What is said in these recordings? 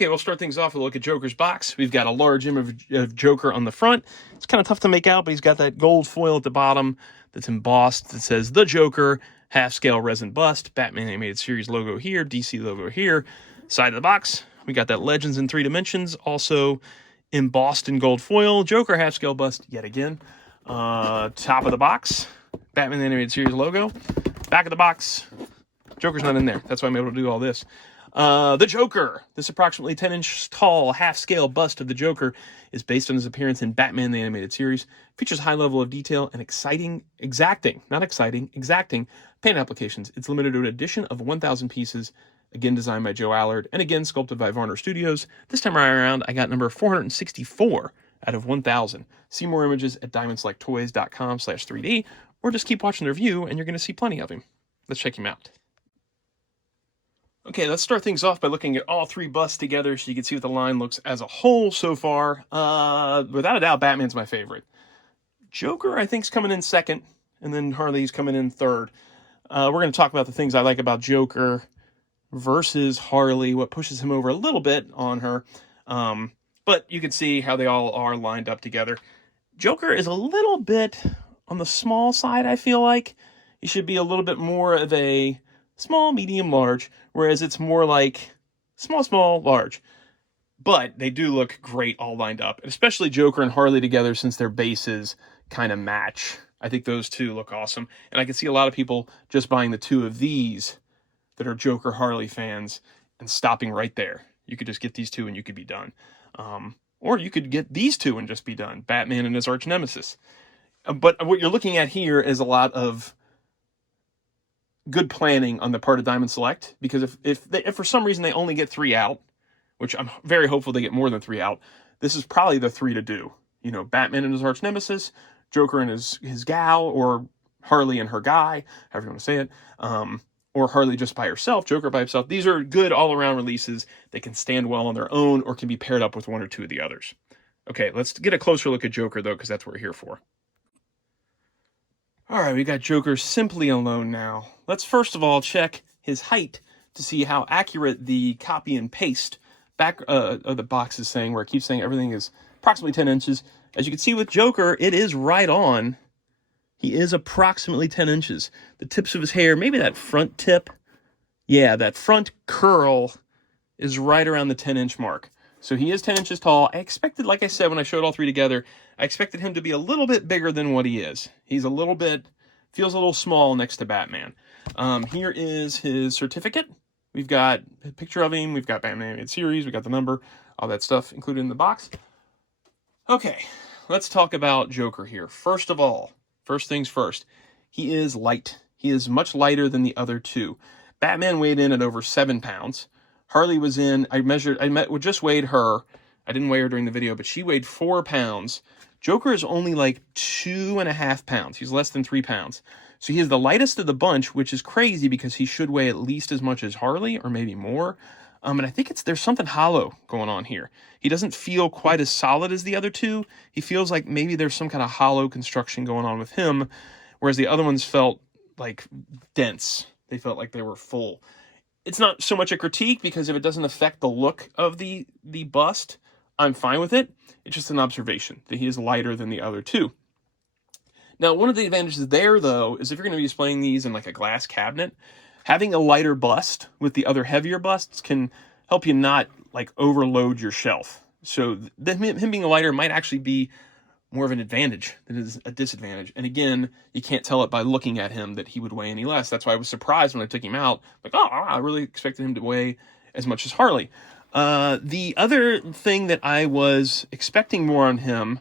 Okay, we'll start things off with a look at Joker's box. We've got a large image of Joker on the front. It's kind of tough to make out, but he's got that gold foil at the bottom that's embossed that says The Joker, half-scale resin bust, Batman Animated Series logo here, DC logo here. Side of the box, we got that Legends in 3 dimensions, also embossed in gold foil. Joker half-scale bust yet again. Top of the box, Batman Animated Series logo. Back of the box, Joker's not in there. That's why I'm able to do all this. The Joker. This approximately 10-inch tall, half-scale bust of the Joker is based on his appearance in Batman the Animated Series. Features a high level of detail and exacting paint applications. It's limited to an edition of 1,000 pieces, again designed by Joe Allard, and again sculpted by Varner Studios. This time around, I got number 464 out of 1,000. See more images at diamondselecttoys.com/3D, or just keep watching the review, and you're going to see plenty of him. Let's check him out. Okay, let's start things off by looking at all three busts together so you can see what the line looks as a whole so far. Without a doubt, Batman's my favorite. Joker, I think, is coming in second, and then Harley's coming in third. We're going to talk about the things I like about Joker versus Harley, what pushes him over a little bit on her. But you can see how they all are lined up together. Joker is a little bit on the small side, I feel like. He should be a little bit more of a small, medium, large, whereas it's more like small, small, large. But they do look great all lined up, especially Joker and Harley together since their bases kind of match. I think those two look awesome. And I can see a lot of people just buying the two of these that are Joker Harley fans and stopping right there. You could just get these two and you could be done. Or you could get these two and just be done. Batman and his arch nemesis. But what you're looking at here is a lot of good planning on the part of Diamond Select, because if for some reason they only get 3 out, which I'm very hopeful they get more than 3 out, this is probably the 3 to do. You know, Batman and his arch nemesis, Joker and his gal, or Harley and her guy, however you want to say it, or Harley just by herself, Joker by himself. These are good all-around releases that can stand well on their own or can be paired up with 1 or 2 of the others. Okay, let's get a closer look at Joker, though, because that's what we're here for. All right, we got Joker simply alone now. Let's first of all check his height to see how accurate the copy and paste back of the box is saying, where it keeps saying everything is approximately 10 inches. As you can see with Joker, it is right on. He is approximately 10 inches. The tips of his hair, maybe that front tip, yeah, that front curl is right around the 10-inch mark. So he is 10 inches tall. I expected, like I said, when I showed all 3 together, I expected him to be a little bit bigger than what he is. He's a little bit, feels a little small next to Batman. Here is his certificate. We've got a picture of him. We've got Batman Animated Series. We've got the number, all that stuff included in the box. Okay, let's talk about Joker here. First of all, first things first, he is light. He is much lighter than the other 2. Batman weighed in at over 7 pounds. Harley was in, just weighed her. I didn't weigh her during the video, but she weighed 4 pounds. Joker is only like 2.5 pounds. He's less than 3 pounds. So he is the lightest of the bunch, which is crazy because he should weigh at least as much as Harley, or maybe more. And I think there's something hollow going on here. He doesn't feel quite as solid as the other 2. He feels like maybe there's some kind of hollow construction going on with him, whereas the other ones felt like dense. They felt like they were full. It's not so much a critique, because if it doesn't affect the look of the bust, I'm fine with it. It's just an observation that he is lighter than the other 2. Now, one of the advantages there, though, is if you're going to be displaying these in like a glass cabinet, having a lighter bust with the other heavier busts can help you not like overload your shelf. So him being lighter might actually be more of an advantage than it is a disadvantage. And again, you can't tell it by looking at him that he would weigh any less. That's why I was surprised when I took him out. Like, oh, I really expected him to weigh as much as Harley. The other thing that I was expecting more on him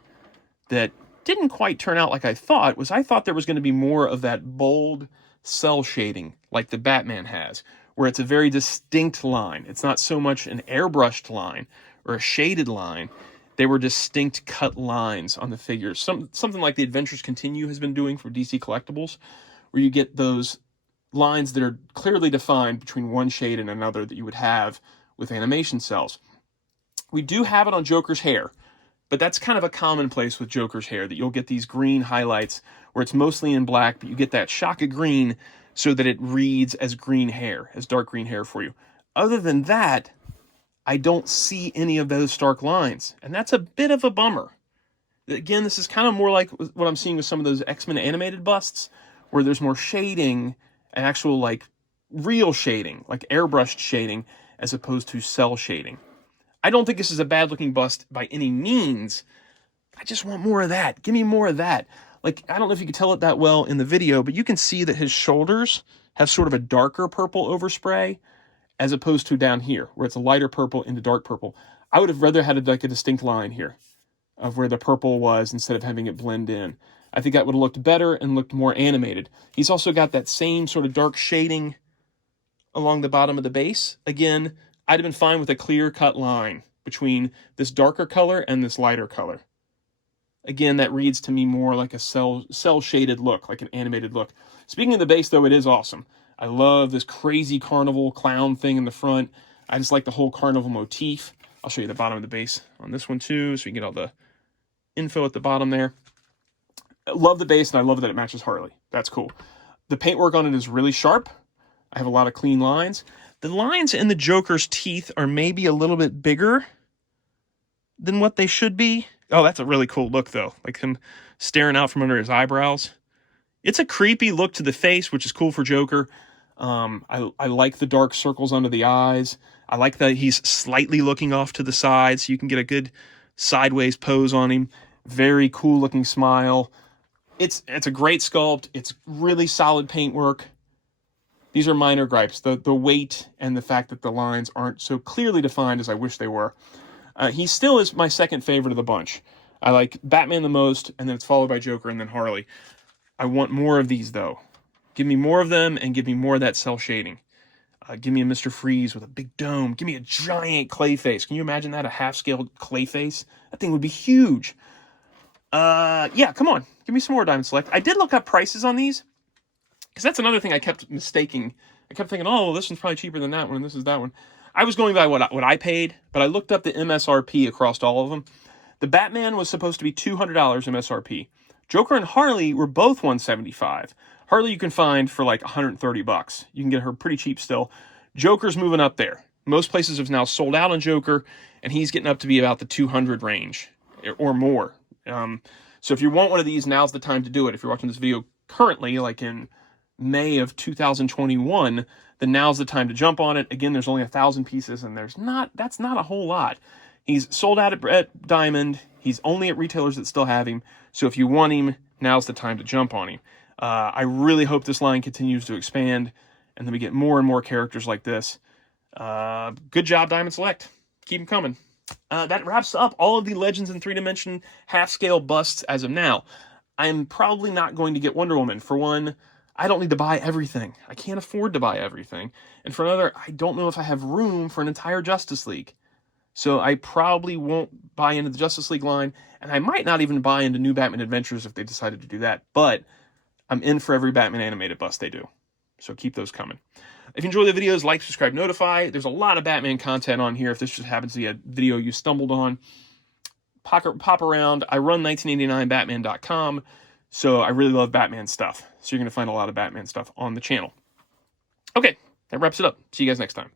that didn't quite turn out like I thought was, I thought there was going to be more of that bold cell shading like the Batman has, where it's a very distinct line. It's not so much an airbrushed line or a shaded line. They were distinct cut lines on the figures. Something like the Adventures Continue has been doing for DC Collectibles, where you get those lines that are clearly defined between one shade and another that you would have with animation cells. We do have it on Joker's hair, but that's kind of a commonplace with Joker's hair, that you'll get these green highlights where it's mostly in black, but you get that shock of green so that it reads as green hair, as dark green hair for you. Other than that, I don't see any of those stark lines, and that's a bit of a bummer. Again, this is kind of more like what I'm seeing with some of those X-Men animated busts, where there's more shading and actual, like, real shading, like airbrushed shading, as opposed to cell shading. I don't think this is a bad-looking bust by any means. I just want more of that. Give me more of that. Like, I don't know if you can tell it that well in the video, but you can see that his shoulders have sort of a darker purple overspray, as opposed to down here, where it's a lighter purple into dark purple. I would have rather had like a distinct line here of where the purple was instead of having it blend in. I think that would have looked better and looked more animated. He's also got that same sort of dark shading along the bottom of the base. Again, I'd have been fine with a clear-cut line between this darker color and this lighter color. Again, that reads to me more like a cell-shaded look, like an animated look. Speaking of the base, though, it is awesome. I love this crazy carnival clown thing in the front. I just like the whole carnival motif. I'll show you the bottom of the base on this one, too, so you can get all the info at the bottom there. I love the base, and I love that it matches Harley. That's cool. The paintwork on it is really sharp. I have a lot of clean lines. The lines in the Joker's teeth are maybe a little bit bigger than what they should be. Oh, that's a really cool look, though. Like him staring out from under his eyebrows. It's a creepy look to the face, which is cool for Joker. I like the dark circles under the eyes. I like that he's slightly looking off to the side, so you can get a good sideways pose on him. Very cool looking smile. It's a great sculpt. It's really solid paintwork. These are minor gripes. The weight and the fact that the lines aren't so clearly defined as I wish they were. He still is my second favorite of the bunch. I like Batman the most, and then it's followed by Joker and then Harley. I want more of these, though. Give me more of them and give me more of that cell shading. Give me a Mr. Freeze with a big dome. Give me a giant clay face. Can you imagine that? A half-scaled clay face? That thing would be huge. Yeah, come on. Give me some more Diamond Select. I did look up prices on these, because that's another thing I kept mistaking. I kept thinking, oh, well, this one's probably cheaper than that one, and this is that one. I was going by what I paid, but I looked up the MSRP across all of them. The Batman was supposed to be $200 MSRP. Joker and Harley were both $175. Harley you can find for like $130. You can get her pretty cheap still. Joker's moving up there. Most places have now sold out on Joker, and he's getting up to be about the 200 range or more. So if you want one of these, now's the time to do it. If you're watching this video currently, like in May of 2021, then now's the time to jump on it. Again, there's only 1,000 pieces, and that's not a whole lot. He's sold out at Diamond. He's only at retailers that still have him. So if you want him, now's the time to jump on him. I really hope this line continues to expand, and then we get more and more characters like this. Good job, Diamond Select. Keep them coming. That wraps up all of the Legends in 3-dimension half-scale busts as of now. I'm probably not going to get Wonder Woman. For one, I don't need to buy everything. I can't afford to buy everything. And for another, I don't know if I have room for an entire Justice League. So I probably won't buy into the Justice League line, and I might not even buy into New Batman Adventures if they decided to do that. But I'm in for every Batman animated bust they do. So keep those coming. If you enjoy the videos, like, subscribe, notify. There's a lot of Batman content on here. If this just happens to be a video you stumbled on, pop around. I run 1989batman.com, so I really love Batman stuff. So you're going to find a lot of Batman stuff on the channel. Okay, that wraps it up. See you guys next time.